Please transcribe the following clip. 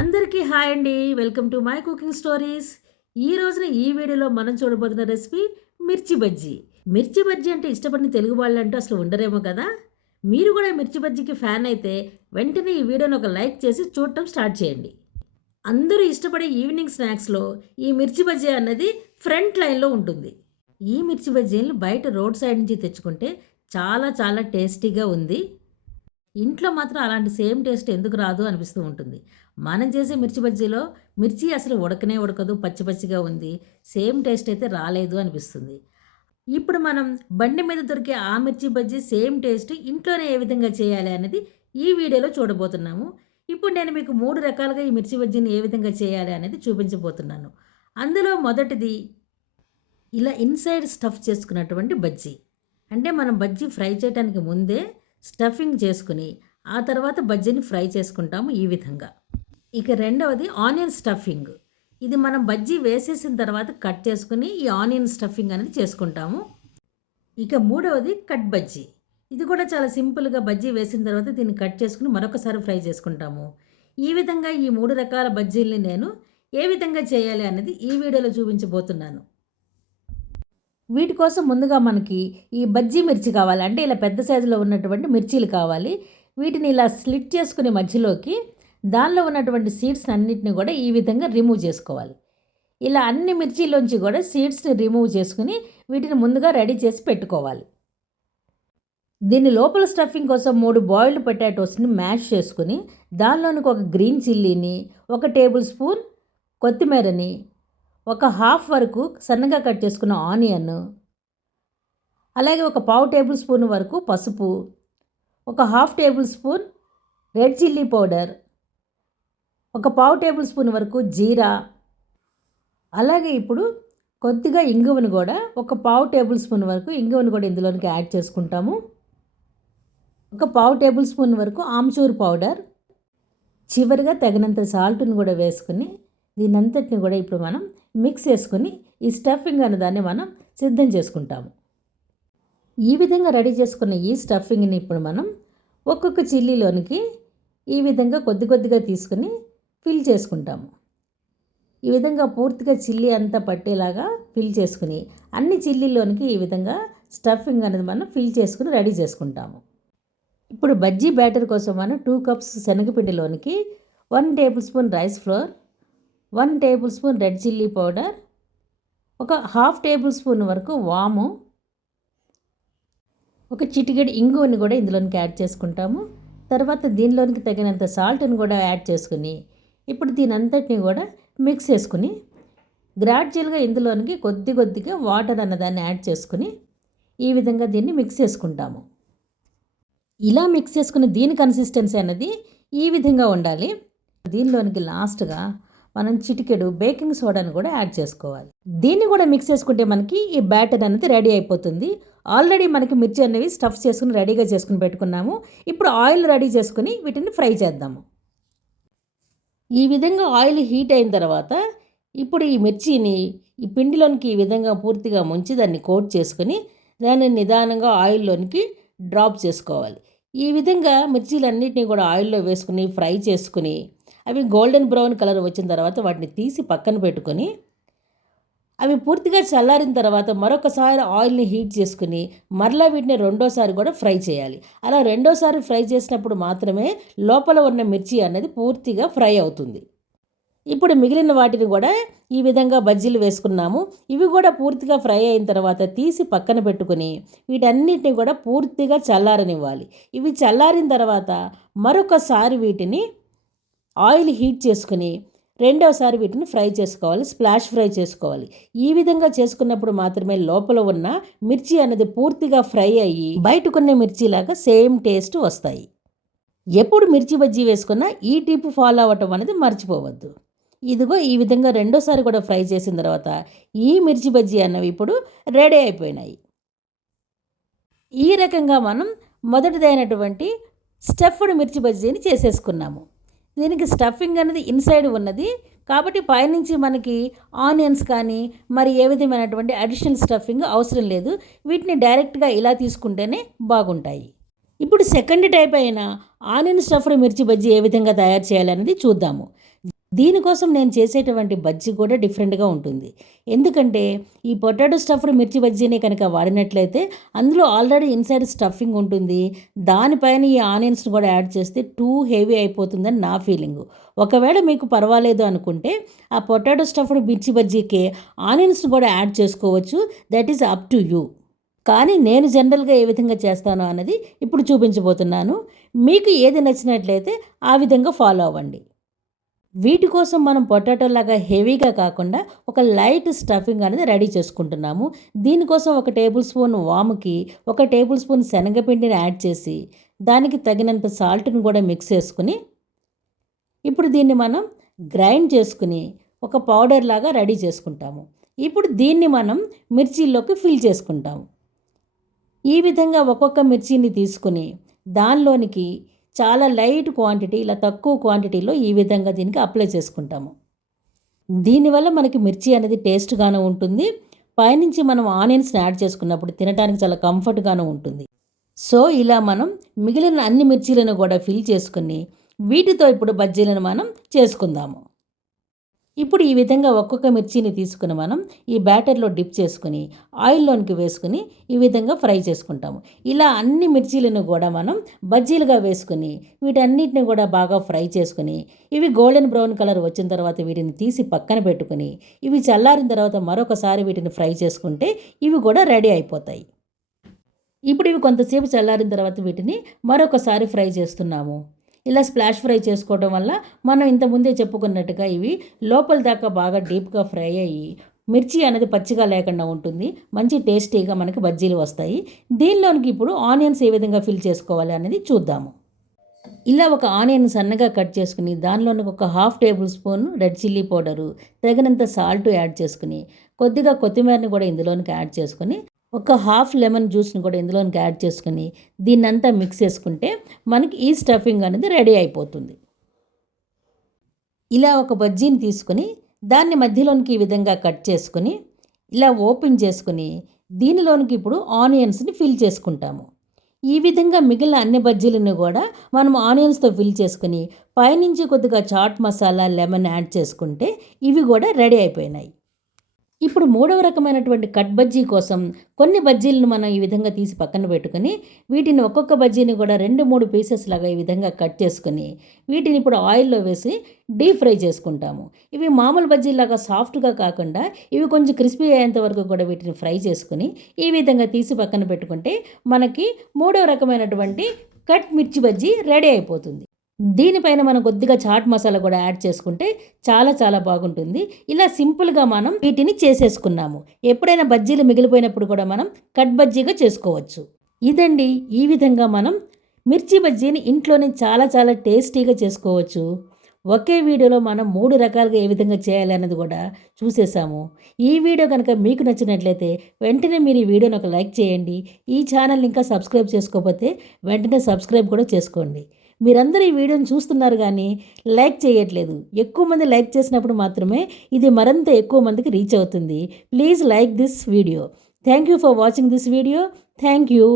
అందరికీ హాయ్ అండి. Welcome to my cooking stories. ఈ రోజున ఈ వీడియోలో మనం చూడబోతున్న రెసిపీ మిర్చి బజ్జీ. మిర్చి బజ్జీ అంటే ఇష్టపడిన తెలుగు వాళ్ళంటూ అసలు ఉండరేమో కదా! మీరు కూడా మిర్చి బజ్జీకి ఫ్యాన్ అయితే వెంటనే ఈ వీడియోని ఒక లైక్ చేసి చూడటం స్టార్ట్ చేయండి. అందరూ ఇష్టపడే ఈవినింగ్ స్నాక్స్‌లో ఈ మిర్చి బజ్జీ అన్నది ఫ్రంట్ లైన్‌లో ఉంటుంది. ఈ మిర్చి బజ్జీలను బయట రోడ్ సైడ్ నుంచి తెచ్చుకుంటే చాలా చాలా టేస్టీగా ఉంది. ఇంట్లో మాత్రం అలాంటి సేమ్ టేస్ట్ ఎందుకు రాదు అనిపిస్తూ ఉంటుంది. మనం చేసే మిర్చి బజ్జీలో మిర్చి అసలు ఉడకనే ఉడకదు, పచ్చి పచ్చిగా ఉంది. సేమ్ టేస్ట్ అయితే రాలేదు అనిపిస్తుంది. ఇప్పుడు మనం బండి మీద దొరికే ఆ మిర్చి బజ్జీ సేమ్ టేస్ట్ ఇంట్లోనే ఏ విధంగా చేయాలి అనేది ఈ వీడియోలో చూడబోతున్నాము. ఇప్పుడు నేను మీకు 3 రకాలుగా ఈ మిర్చి బజ్జీని ఏ విధంగా చేయాలి అనేది చూపించబోతున్నాను. అందులో మొదటిది ఇలా ఇన్సైడ్ స్టఫ్ చేసుకున్నటువంటి బజ్జీ. అంటే మనం బజ్జీ ఫ్రై చేయడానికి ముందే స్టఫింగ్ చేసుకుని ఆ తర్వాత బజ్జీని ఫ్రై చేసుకుంటాము ఈ విధంగా. ఇక రెండవది ఆనియన్ స్టఫింగ్. ఇది మనం బజ్జీ వేసేసిన తర్వాత కట్ చేసుకుని ఈ ఆనియన్ స్టఫింగ్ అనేది చేసుకుంటాము. ఇక మూడవది కట్ బజ్జీ. ఇది కూడా చాలా సింపుల్గా బజ్జీ వేసిన తర్వాత దీన్ని కట్ చేసుకుని మరొకసారి ఫ్రై చేసుకుంటాము. ఈ విధంగా ఈ 3 రకాల బజ్జీల్ని నేను ఏ విధంగా చేయాలి అనేది ఈ వీడియోలో చూపించబోతున్నాను. వీటి కోసం ముందుగా మనకి ఈ బజ్జీ మిర్చి కావాలి. అంటే ఇలా పెద్ద సైజులో ఉన్నటువంటి మిర్చీలు కావాలి. వీటిని ఇలా స్లిట్ చేసుకునే మధ్యలోకి దానిలో ఉన్నటువంటి సీడ్స్ని అన్నిటిని కూడా ఈ విధంగా రిమూవ్ చేసుకోవాలి. ఇలా అన్ని మిర్చీలోంచి కూడా సీడ్స్ని రిమూవ్ చేసుకుని వీటిని ముందుగా రెడీ చేసి పెట్టుకోవాలి. దీని లోపల స్టఫింగ్ కోసం 3 బాయిల్డ్ పొటాటోస్ని మ్యాష్ చేసుకుని దానిలోనికి ఒక గ్రీన్ చిల్లీని, 1 టేబుల్ స్పూన్ కొత్తిమీరని, ఒక హాఫ్ వరకు సన్నగా కట్ చేసుకున్న ఆనియన్, అలాగే ఒక పావు టేబుల్ స్పూన్ వరకు పసుపు, ఒక half tablespoon red chilli powder, ఒక పావు టేబుల్ స్పూన్ వరకు జీరా, అలాగే ఇప్పుడు కొద్దిగా ఇంగువను కూడా ఒక పావు టేబుల్ స్పూన్ వరకు ఇంగువను కూడా ఇందులోనికి యాడ్ చేసుకుంటాము. ఒక పావు టేబుల్ స్పూన్ వరకు ఆమ్చూర్ పౌడర్, చివరిగా తగినంత సాల్ట్ని కూడా వేసుకుని దీనంతటిని కూడా ఇప్పుడు మనం మిక్స్ చేసుకుని ఈ స్టఫింగ్ అనే దాన్ని మనం సిద్ధం చేసుకుంటాము. ఈ విధంగా రెడీ చేసుకున్న ఈ స్టఫింగ్ని ఇప్పుడు మనం ఒక్కొక్క చిల్లీలోనికి ఈ విధంగా కొద్ది కొద్దిగా తీసుకుని ఫిల్ చేసుకుంటాము. ఈ విధంగా పూర్తిగా చిల్లీ అంతా పట్టేలాగా ఫిల్ చేసుకుని అన్ని చిల్లీలోనికి ఈ విధంగా స్టఫింగ్ అనేది మనం ఫిల్ చేసుకుని రెడీ చేసుకుంటాము. ఇప్పుడు బజ్జీ బ్యాటర్ కోసం మనం 2 కప్స్ శనగపిండిలోనికి 1 tablespoon rice flour, 1 tablespoon red chilli powder, ఒక హాఫ్ టేబుల్ స్పూన్ వరకు వాము, ఒక చిటికెడు ఇంగువని కూడా ఇందులోనికి యాడ్ చేసుకుంటాము. తర్వాత దీనిలోనికి తగినంత సాల్ట్ని కూడా యాడ్ చేసుకుని ఇప్పుడు దీని అంతటిని కూడా మిక్స్ చేసుకుని గ్రాడ్యువల్గా ఇందులోనికి కొద్ది కొద్దిగా వాటర్ అన్నదాన్ని యాడ్ చేసుకుని ఈ విధంగా దీన్ని మిక్స్ చేసుకుంటాము. ఇలా మిక్స్ చేసుకుని దీని కన్సిస్టెన్సీ అనేది ఈ విధంగా ఉండాలి. దీనిలోనికి లాస్ట్గా మనం చిటికెడు బేకింగ్ సోడాని కూడా యాడ్ చేసుకోవాలి. దీన్ని కూడా మిక్స్ చేసుకుంటే మనకి ఈ బ్యాటర్ అనేది రెడీ అయిపోతుంది. ఆల్రెడీ మనకి మిర్చి అనేవి స్టఫ్ చేసుకుని రెడీగా చేసుకుని పెట్టుకున్నాము. ఇప్పుడు ఆయిల్ రెడీ చేసుకుని వీటిని ఫ్రై చేద్దాము. ఈ విధంగా ఆయిల్ హీట్ అయిన తర్వాత ఇప్పుడు ఈ మిర్చిని ఈ పిండిలోనికి ఈ విధంగా పూర్తిగా ముంచి దాన్ని కోట్ చేసుకుని దాన్ని నిదానంగా ఆయిల్లోనికి డ్రాప్ చేసుకోవాలి. ఈ విధంగా మిర్చీలన్నిటిని కూడా ఆయిల్లో వేసుకుని ఫ్రై చేసుకుని అవి గోల్డెన్ బ్రౌన్ కలర్ వచ్చిన తర్వాత వాటిని తీసి పక్కన పెట్టుకొని అవి పూర్తిగా చల్లారిన తర్వాత మరొకసారి ఆయిల్ని హీట్ చేసుకుని మరలా వీటిని రెండోసారి కూడా ఫ్రై చేయాలి. అలా రెండోసారి ఫ్రై చేసినప్పుడు మాత్రమే లోపల ఉన్న మిర్చి అనేది పూర్తిగా ఫ్రై అవుతుంది. ఇప్పుడు మిగిలిన వాటిని కూడా ఈ విధంగా బజ్జీలు వేసుకున్నాము. ఇవి కూడా పూర్తిగా ఫ్రై అయిన తర్వాత తీసి పక్కన పెట్టుకుని వీటన్నిటిని కూడా పూర్తిగా చల్లారనివ్వాలి. ఇవి చల్లారిన తర్వాత మరొకసారి వీటిని ఆయిల్ హీట్ చేసుకుని రెండోసారి వీటిని ఫ్రై చేసుకోవాలి, స్ప్లాష్ ఫ్రై చేసుకోవాలి. ఈ విధంగా చేసుకున్నప్పుడు మాత్రమే లోపల ఉన్న మిర్చి అనేది పూర్తిగా ఫ్రై అయ్యి బయటకున్న మిర్చిలాగా సేమ్ టేస్ట్ వస్తాయి. ఎప్పుడు మిర్చి బజ్జీ వేసుకున్నా ఈ టిప్ ఫాలో అవ్వటం అనేది మర్చిపోవద్దు. ఇదిగో ఈ విధంగా రెండోసారి కూడా ఫ్రై చేసిన తర్వాత ఈ మిర్చి బజ్జీ అన్నవి ఇప్పుడు రెడీ అయిపోయినాయి. ఈ రకంగా మనం మొదటిదైనటువంటి స్టఫ్డ్ మిర్చి బజ్జీని చేసేసుకున్నాము. దీనికి స్టఫింగ్ అనేది ఇన్సైడ్ ఉన్నది కాబట్టి పైనుంచి మనకి ఆనియన్స్ కానీ మరి ఏ విధమైనటువంటి అడిషనల్ స్టఫింగ్ అవసరం లేదు. వీటిని డైరెక్ట్గా ఇలా తీసుకుంటేనే బాగుంటాయి. ఇప్పుడు సెకండ్ టైప్ అయిన ఆనియన్ స్టఫ్డ్ మిర్చి బజ్జీ ఏ విధంగా తయారు చేయాలనేది చూద్దాము. దీనికోసం నేను చేసేటువంటి బజ్జీ కూడా డిఫరెంట్గా ఉంటుంది. ఎందుకంటే ఈ పొటాటో స్టఫ్డ్ మిర్చి బజ్జీని కనుక వాడినట్లయితే అందులో ఆల్రెడీ ఇన్సైడ్ స్టఫింగ్ ఉంటుంది. దానిపైన ఈ ఆనియన్స్ని కూడా యాడ్ చేస్తే టూ హెవీ అయిపోతుందని నా ఫీలింగు. ఒకవేళ మీకు పర్వాలేదు అనుకుంటే ఆ పొటాటో స్టఫ్డ్ మిర్చి బజ్జీకే ఆనియన్స్ని కూడా యాడ్ చేసుకోవచ్చు. That is up to you. కానీ నేను జనరల్గా ఏ విధంగా చేస్తానో అన్నది ఇప్పుడు చూపించబోతున్నాను. మీకు ఏది నచ్చినట్లయితే ఆ విధంగా ఫాలో అవ్వండి. వీటి కోసం మనం పొటాటోలాగా హెవీగా కాకుండా ఒక లైట్ స్టఫింగ్ అనేది రెడీ చేసుకుంటున్నాము. దీనికోసం 1 టేబుల్ స్పూన్ వాముకి 1 టేబుల్ స్పూన్ శనగపిండిని యాడ్ చేసి దానికి తగినంత సాల్ట్ని కూడా మిక్స్ చేసుకుని ఇప్పుడు దీన్ని మనం గ్రైండ్ చేసుకుని ఒక పౌడర్ లాగా రెడీ చేసుకుంటాము. ఇప్పుడు దీన్ని మనం మిర్చీల్లోకి ఫిల్ చేసుకుంటాము. ఈ విధంగా ఒక్కొక్క మిర్చిని తీసుకుని దానిలోనికి చాలా లైట్ క్వాంటిటీ ఇలా తక్కువ క్వాంటిటీలో ఈ విధంగా దీనికి అప్లై చేసుకుంటాము. దీనివల్ల మనకి మిర్చి అనేది టేస్ట్గాను ఉంటుంది. పైనుంచి మనం ఆనియన్స్ని యాడ్ చేసుకున్నప్పుడు తినడానికి చాలా కంఫర్ట్గాను ఉంటుంది. సో ఇలా మనం మిగిలిన అన్ని మిర్చీలను కూడా ఫిల్ చేసుకుని వీటితో ఇప్పుడు బజ్జీలను మనం చేసుకుందాము. ఇప్పుడు ఈ విధంగా ఒక్కొక్క మిర్చిని తీసుకుని మనం ఈ బ్యాటర్లో డిప్ చేసుకుని ఆయిల్లోనికి వేసుకుని ఈ విధంగా ఫ్రై చేసుకుంటాము. ఇలా అన్ని మిర్చీలను కూడా మనం బజ్జీలుగా వేసుకుని వీటన్నిటిని కూడా బాగా ఫ్రై చేసుకుని ఇవి గోల్డెన్ బ్రౌన్ కలర్ వచ్చిన తర్వాత వీటిని తీసి పక్కన పెట్టుకుని ఇవి చల్లారిన తర్వాత మరొకసారి వీటిని ఫ్రై చేసుకుంటే ఇవి కూడా రెడీ అయిపోతాయి. ఇప్పుడు ఇవి కొంతసేపు చల్లారిన తర్వాత వీటిని మరొకసారి ఫ్రై చేస్తున్నాము. ఇలా స్ప్లాష్ ఫ్రై చేసుకోవడం వల్ల మనం ఇంతకుముందే చెప్పుకున్నట్టుగా ఇవి లోపల దాకా బాగా డీప్గా ఫ్రై అయ్యి మిర్చి అనేది పచ్చిగా లేకుండా ఉంటుంది. మంచి టేస్టీగా మనకి బజ్జీలు వస్తాయి. దీనిలోనికి ఇప్పుడు ఆనియన్స్ ఏ విధంగా ఫిల్ చేసుకోవాలి అనేది చూద్దాము. ఇలా ఒక ఆనియన్ సన్నగా కట్ చేసుకుని దానిలోనికి ఒక 1/2 table spoon red chilli powder, తగినంత సాల్ట్ యాడ్ చేసుకుని కొద్దిగా కొత్తిమీరని కూడా ఇందులోనికి యాడ్ చేసుకుని ఒక 1/2 లెమన్ జ్యూస్ని కూడా ఇందులోనికి యాడ్ చేసుకుని దీన్నంతా మిక్స్ చేసుకుంటే మనకి ఈ స్టఫింగ్ అనేది రెడీ అయిపోతుంది. ఇలా ఒక బజ్జీని తీసుకుని దాన్ని మధ్యలోనికి ఈ విధంగా కట్ చేసుకుని ఇలా ఓపెన్ చేసుకుని దీనిలోనికి ఇప్పుడు ఆనియన్స్ని ఫిల్ చేసుకుంటాము. ఈ విధంగా మిగిలిన అన్ని బజ్జీలను కూడా మనం ఆనియన్స్తో ఫిల్ చేసుకుని పైనుంచి కొద్దిగా చాట్ మసాలా, లెమన్ యాడ్ చేసుకుంటే ఇవి కూడా రెడీ అయిపోయినాయి. ఇప్పుడు మూడవ రకమైనటువంటి కట్ బజ్జీ కోసం కొన్ని బజ్జీలను మనం ఈ విధంగా తీసి పక్కన పెట్టుకుని వీటిని ఒక్కొక్క బజ్జీని కూడా 2-3 పీసెస్ లాగా ఈ విధంగా కట్ చేసుకుని వీటిని ఇప్పుడు ఆయిల్లో వేసి డీప్ ఫ్రై చేసుకుంటాము. ఇవి మామూలు బజ్జీలాగా సాఫ్ట్గా కాకుండా ఇవి కొంచెం క్రిస్పీ అయ్యేంత వరకు కూడా వీటిని ఫ్రై చేసుకుని ఈ విధంగా తీసి పక్కన పెట్టుకుంటే మనకి మూడవ రకమైనటువంటి కట్ మిర్చి బజ్జీ రెడీ అయిపోతుంది. దీనిపైన మనం కొద్దిగా చాట్ మసాలా కూడా యాడ్ చేసుకుంటే చాలా చాలా బాగుంటుంది. ఇలా సింపుల్గా మనం వీటిని చేసేసుకున్నాము. ఎప్పుడైనా బజ్జీలు మిగిలిపోయినప్పుడు కూడా మనం కట్ బజ్జీగా చేసుకోవచ్చు. ఇదండి, ఈ విధంగా మనం మిర్చి బజ్జీని ఇంట్లోనే చాలా చాలా టేస్టీగా చేసుకోవచ్చు. ఒకే వీడియోలో మనం 3 రకాలుగా ఏ విధంగా చేయాలి అన్నది కూడా చూసేసాము. ఈ వీడియో కనుక మీకు నచ్చినట్లయితే వెంటనే మీరు ఈ వీడియోని ఒక లైక్ చేయండి. ఈ ఛానల్ని ఇంకా సబ్స్క్రైబ్ చేసుకోకపోతే వెంటనే సబ్స్క్రైబ్ కూడా చేసుకోండి. మీరందరూ ఈ వీడియోని చూస్తున్నారు కానీ లైక్ చేయట్లేదు. ఎక్కువ మంది లైక్ చేసినప్పుడు మాత్రమే ఇది మరింత ఎక్కువ మందికి రీచ్ అవుతుంది. Please like this video. Thank you for watching this video. Thank you.